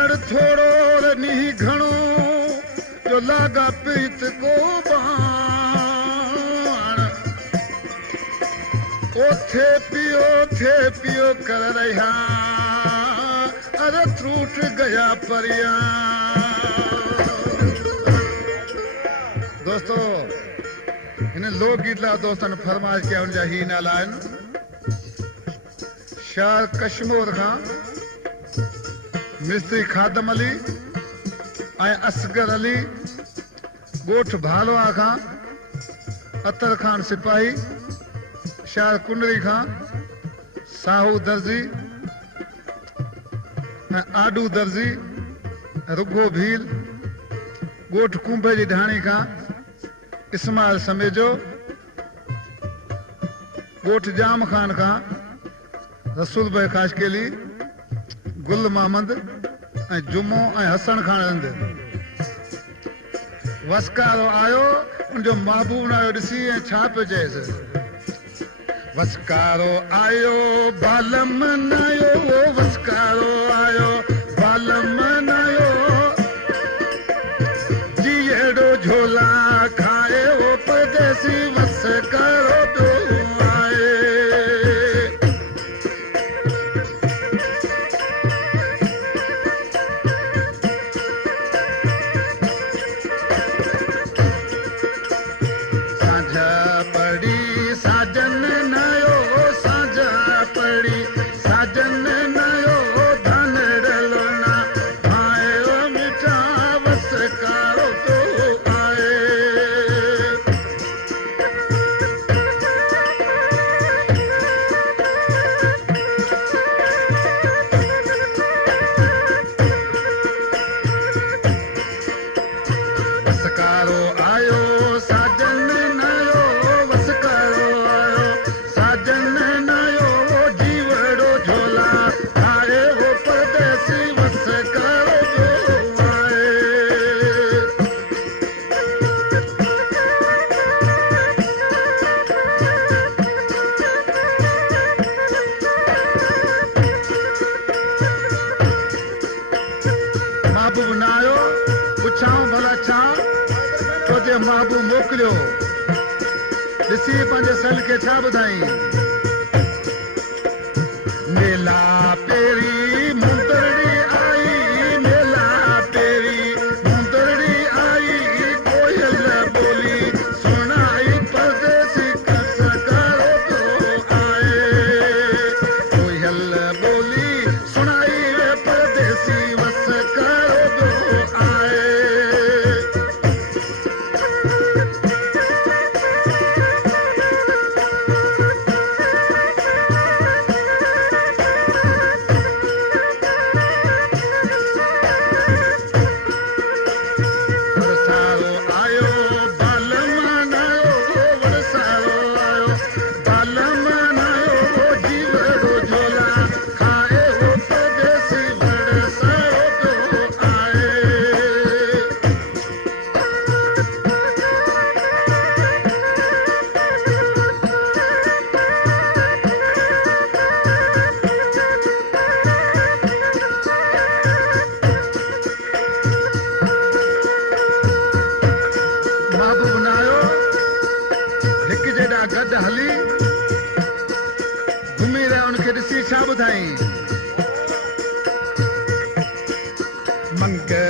चढ़ थोड़ो रे नी घणो जो लागा पीत को बाण ओथे पियो कर रहा अरे त्रूट गया परिया दोस्तों इन लोकगीत ला दोस्तन फरमाइश किया उनजा ही नाला आहिनि शार कश्मीर खां मिस्त्री खादम अली ऐं असगर अली ॻोठ भालवा खां अतर खान सिपाही शार कुंडरी खां साहू दर्जी ऐं आडू दर्जी रुगो भील ॻोठ कुंभे जी ढाणी खां इस्माइल समेजो ॻोठ जाम खान खां रसूल भाई खाशकेली गुल महमद ऐं जुमो ऐं हसन खान हंद वसकारो आयो उनजो महबूब न आयो ॾिसी ऐं छा पियो चएसि वसकारो आयो बालम न आयो वसकारो आयो बालम न आयो जीअड़ो झोला खाए वो परदेसी वसकारो पियो आए महबूब मोकिलियो ॾिसी पंहिंजे सल खे छा ॿुधाई मेला पेरी मुंदड़ी आई मेला पेरी मुंदड़ी आई कोयल बोली सुनाई परदेसी कसकारो तो आए कोयल बोली सुनाई परदेसी वसकारो तो आए छा ॿुधाई मंगल